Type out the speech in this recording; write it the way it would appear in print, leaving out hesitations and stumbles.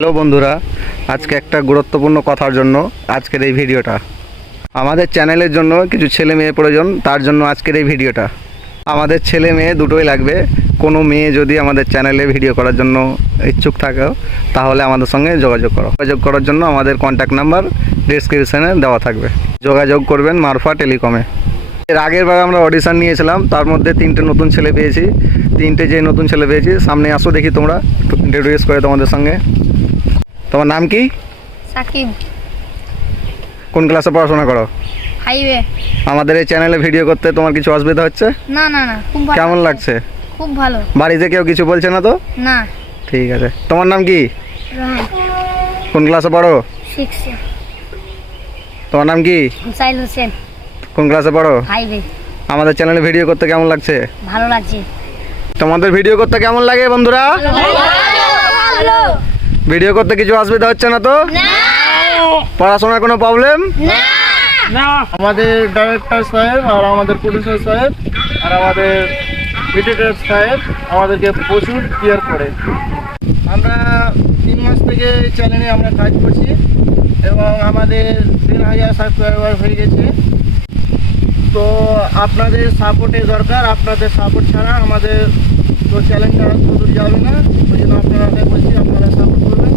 Hello বন্ধুরা, আজকে একটা গুরুত্বপূর্ণ কথার জন্য আজকের এই ভিডিওটা। আমাদের চ্যানেলের জন্য কিছু ছেলে মেয়ে প্রয়োজন, তার জন্য আজকের এই ভিডিওটা। আমাদের ছেলে মেয়ে দুটোই লাগবে। কোনো মেয়ে যদি আমাদের চ্যানেলে ভিডিও করার জন্য ইচ্ছুক থাকে তাহলে আমাদের সঙ্গে যোগাযোগ করো। যোগাযোগ করার জন্য আমাদের কন্ট্যাক্ট নাম্বার ডেসক্রিপশানে দেওয়া থাকবে, যোগাযোগ করবেন মারফা টেলিকমে। এর আগের বার আমরা অডিশান নিয়েছিলাম, তার মধ্যে 3টে নতুন ছেলে পেয়েছি। 3টে যে নতুন ছেলে পেয়েছি, সামনে আসো দেখি তোমরা, একটু ইন্ট্রোডিউস করে তোমাদের সঙ্গে। তোমার নাম কি? সাকিব। কোন ক্লাসে পড়াশোনা করো? হাইওয়ে। আমাদের এই চ্যানেলে ভিডিও করতে তোমার কিছু অসুবিধা হচ্ছে? না না না, খুব ভালো। কেমন লাগছে? খুব ভালো। বাড়িতে কেউ কিছু বলছে না তো? না। ঠিক আছে। তোমার নাম কি? রহমান। কোন ক্লাসে পড়ো? 6। তোমার নাম কি? হুসাইল হোসেন। কোন ক্লাসে পড়ো? হাইওয়ে। আমাদের চ্যানেলে ভিডিও করতে কেমন লাগছে? ভালো লাগছে। তোমাদের ভিডিও করতে কেমন লাগে বন্ধুরা? ভালো। ভিডিও করতে কিছু অসুবিধা হচ্ছে না তো? না। পড়াশোনার কোনো প্রবলেম? না। না, আমাদের ডাইরেক্টর সাহেব আর আমাদের প্রডিউসার সাহেব আর আমাদের এডিটর সাহেব আমাদেরকে প্রচুর কেয়ার করে। আমরা 3 মাস থেকে চ্যানেলে আমরা কাজ করছি এবং আমাদের 1,000 সাবস্ক্রাইবার হয়ে গেছে। তো আপনাদের সাপোর্টের দরকার। আপনাদের সাপোর্ট ছাড়া আমাদের তো চ্যানেলটা দূর যাবে না। ওই জন্য আপনারা বলছি, আপনারা সাপোর্ট করবেন।